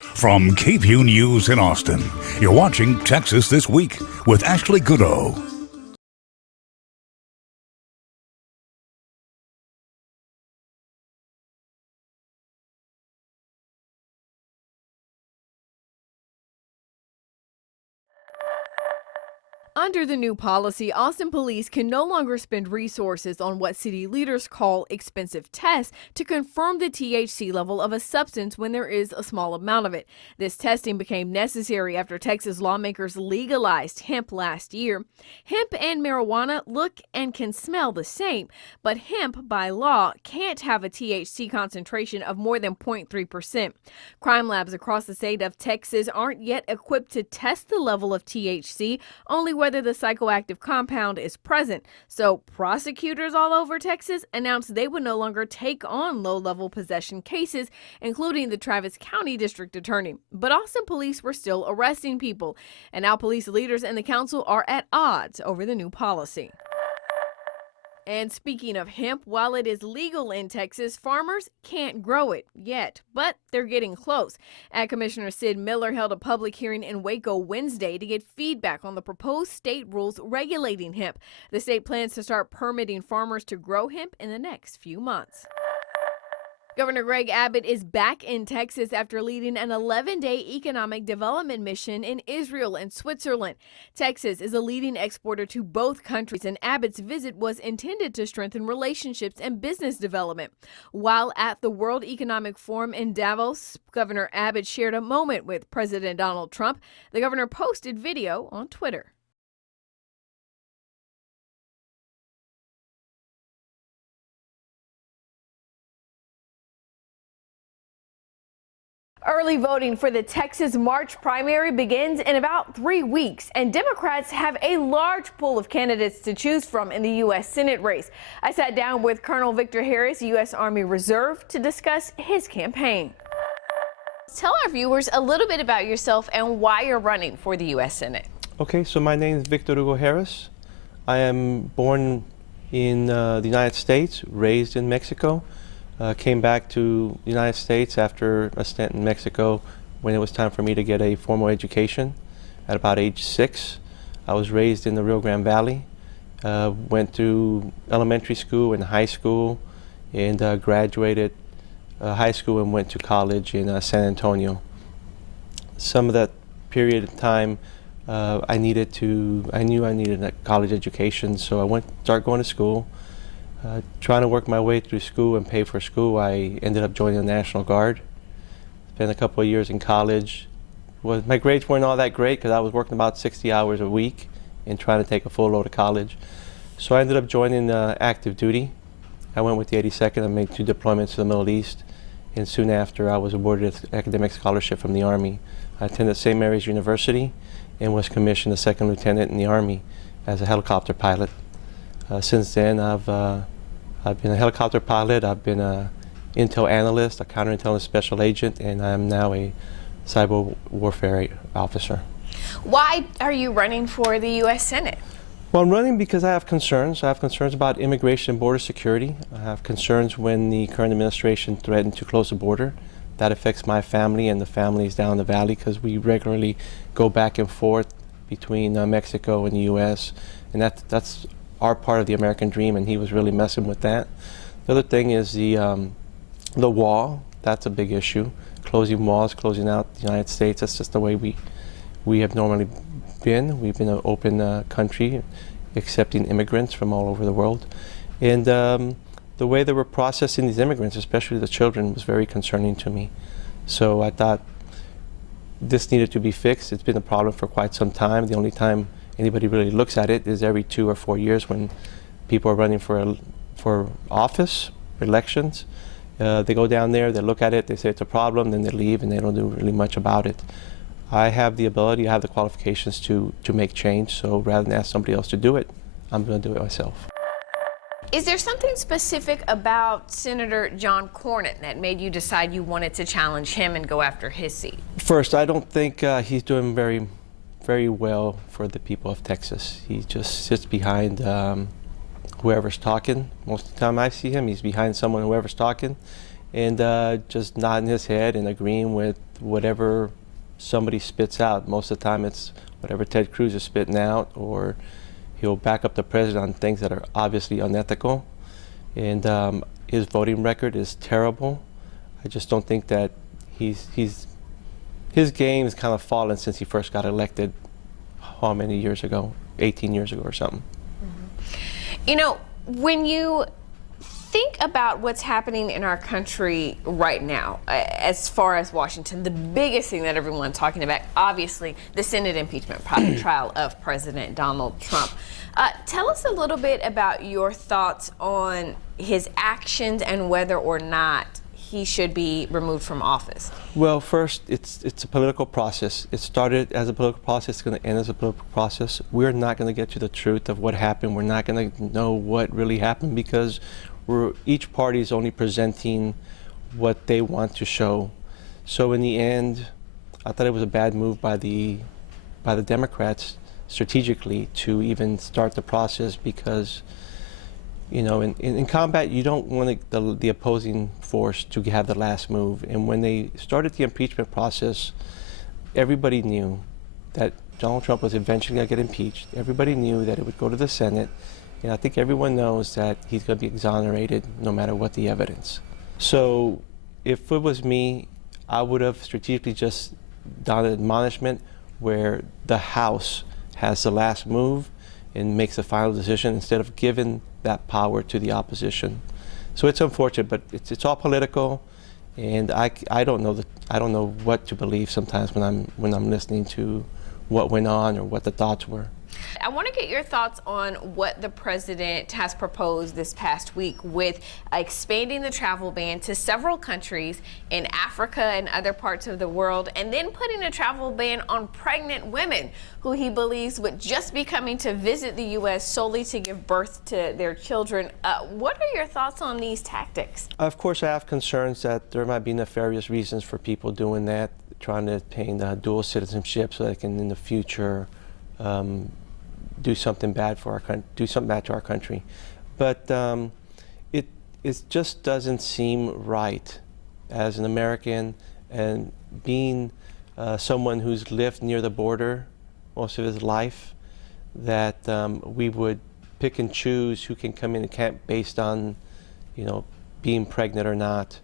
From KVUE News in Austin, you're watching Texas This Week with Ashley Goudeau. Under the new policy, Austin police can no longer spend resources on what city leaders call expensive tests to confirm the THC level of a substance when there is a small amount of it. This testing became necessary after Texas lawmakers legalized hemp last year. Hemp and marijuana look and can smell the same, but hemp, by law, can't have a THC concentration of more than 0.3%. Crime labs across the state of Texas aren't yet equipped to test the level of THC, only whether the psychoactive compound is present. So prosecutors all over Texas announced they would no longer take on low-level possession cases, including the Travis County District Attorney. But Austin police were still arresting people, and now police leaders and the council are at odds over the new policy. And speaking of hemp, while it is legal in Texas, farmers can't grow it yet, but they're getting close. Ag Commissioner Sid Miller held a public hearing in Waco Wednesday to get feedback on the proposed state rules regulating hemp. The state plans to start permitting farmers to grow hemp in the next few months. Governor Greg Abbott is back in Texas after leading an 11-day economic development mission in Israel and Switzerland. Texas is a leading exporter to both countries, and Abbott's visit was intended to strengthen relationships and business development. While at the World Economic Forum in Davos, Governor Abbott shared a moment with President Donald Trump. The governor posted video on Twitter. Early voting for the Texas March primary begins in about 3 weeks, and Democrats have a large pool of candidates to choose from in the U.S. Senate race. I sat down with Colonel Victor Harris, U.S. Army Reserve, to discuss his campaign. Tell our viewers a little bit about yourself and why you're running for the U.S. Senate. Okay, so my name is Victor Hugo Harris. I am born in the United States, raised in Mexico. Came back to the United States after a stint in Mexico when it was time for me to get a formal education at about age 6. I was raised in the Rio Grande Valley, went through elementary school and high school, and graduated high school and went to college in San Antonio. Some of that period of time I knew I needed a college education, so I started going to school. Trying to work my way through school and pay for school, I ended up joining the National Guard. Spent a couple of years in college. My grades weren't all that great because I was working about 60 hours a week and trying to take a full load of college. So I ended up joining active duty. I went with the 82nd and made 2 deployments to the Middle East. And soon after, I was awarded an academic scholarship from the Army. I attended St. Mary's University and was commissioned a 2nd lieutenant in the Army as a helicopter pilot. Since then, I've been a helicopter pilot, I've been an intel analyst, a counterintelligence special agent, and I'm now a cyber warfare officer. Why are you running for the U.S. Senate? Well, I'm running because I have concerns. I have concerns about immigration and border security. I have concerns when the current administration threatened to close the border. That affects my family and the families down the valley because we regularly go back and forth between Mexico and the U.S., and that's our part of the American dream, and he was really messing with that. The other thing is the wall. That's a big issue. Closing walls, closing out the United States. That's just the way we have normally been. We've been an open country, accepting immigrants from all over the world. And the way they were processing these immigrants, especially the children, was very concerning to me. So I thought this needed to be fixed. It's been a problem for quite some time. The only time anybody really looks at it is every 2 or 4 years when people are running for office, elections. They go down there, they look at it, they say it's a problem, then they leave and they don't do really much about it. I have the ability, I have the qualifications to make change, so rather than ask somebody else to do it, I'm going to do it myself. Is there something specific about Senator John Cornyn that made you decide you wanted to challenge him and go after his seat? First, I don't think he's doing very well for the people of Texas. He just sits behind whoever's talking. Most of the time I see him, he's behind someone, whoever's talking, and just nodding his head and agreeing with whatever somebody spits out. Most of the time it's whatever Ted Cruz is spitting out, or he'll back up the president on things that are obviously unethical. And his voting record is terrible. I just don't think that his game has kind of fallen since he first got elected, how many years ago? 18 years ago or something. You know, when you think about what's happening in our country right now, as far as Washington, the biggest thing that everyone's talking about, obviously, the Senate impeachment trial of President Donald Trump. Tell us a little bit about your thoughts on his actions and whether or not he should be removed from office. Well, first, it's a political process. It started as a political process. It's going to end as a political process. We're not going to get to the truth of what happened. We're not going to know what really happened because each party is only presenting what they want to show. So in the end, I thought it was a bad move by the Democrats strategically to even start the process because, you know, in combat, you don't want the opposing force to have the last move. And when they started the impeachment process, everybody knew that Donald Trump was eventually going to get impeached. Everybody knew that it would go to the Senate. And I think everyone knows that he's going to be exonerated no matter what the evidence. So if it was me, I would have strategically just done an admonishment where the House has the last move and makes the final decision instead of giving that power to the opposition. So it's unfortunate, but it's all political, and I don't know what to believe sometimes when I'm listening to what went on or what the thoughts were. I want to get your thoughts on what the president has proposed this past week with expanding the travel ban to several countries in Africa and other parts of the world, and then putting a travel ban on pregnant women who he believes would just be coming to visit the U.S. solely to give birth to their children. What are your thoughts on these tactics? Of course, I have concerns that there might be nefarious reasons for people doing that, trying to obtain dual citizenship so they can in the future do something bad for our country, do something bad to our country. But it just doesn't seem right as an American and being someone who's lived near the border most of his life, that we would pick and choose who can come in and camp based on, you know, being pregnant or not.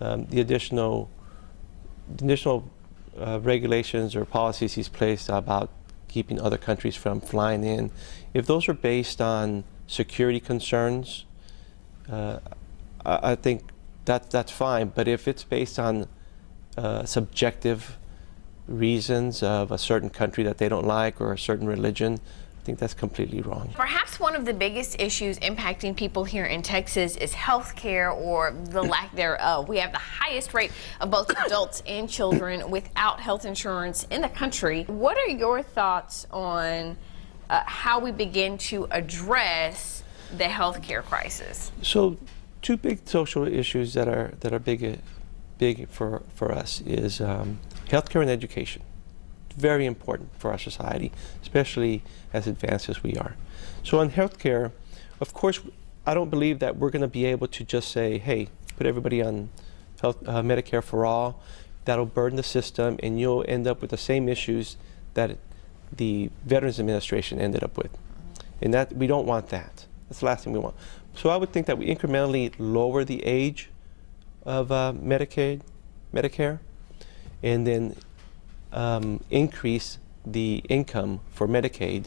The additional regulations or policies he's placed about keeping other countries from flying in, if those are based on security concerns, I think that's fine. But if it's based on subjective reasons of a certain country that they don't like or a certain religion, I think that's completely wrong. Perhaps one of the biggest issues impacting people here in Texas is health care, or the lack thereof. We have the highest rate of both adults and children without health insurance in the country. What are your thoughts on how we begin to address the health care crisis? So, two big social issues that are big for us is healthcare and education. Very important for our society, especially as advanced as we are. So on healthcare, of course, I don't believe that we're going to be able to just say, hey, put everybody on Medicare for all. That'll burden the system, and you'll end up with the same issues that the Veterans Administration ended up with. And that we don't want that. That's the last thing we want. So I would think that we incrementally lower the age of Medicare, and then increase the income for Medicaid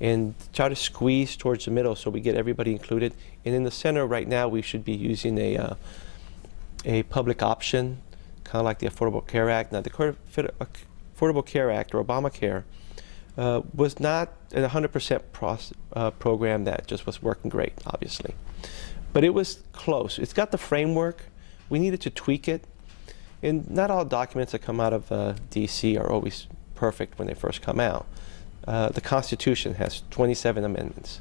and try to squeeze towards the middle so we get everybody included. And in the center right now, we should be using a public option, kind of like the Affordable Care Act. Now, the Affordable Care Act, or Obamacare, was not a 100% program that just was working great, obviously. But it was close. It's got the framework. We needed to tweak it. And not all documents that come out of D.C. are always perfect when they first come out. The Constitution has 27 amendments.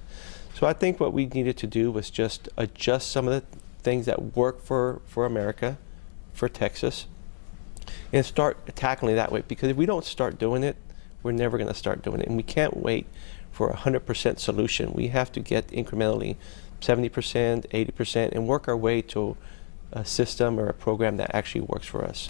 So I think what we needed to do was just adjust some of the things that work for America, for Texas, and start tackling it that way. Because if we don't start doing it, we're never going to start doing it. And we can't wait for a 100% solution. We have to get incrementally 70%, 80%, and work our way to a system or a program that actually works for us.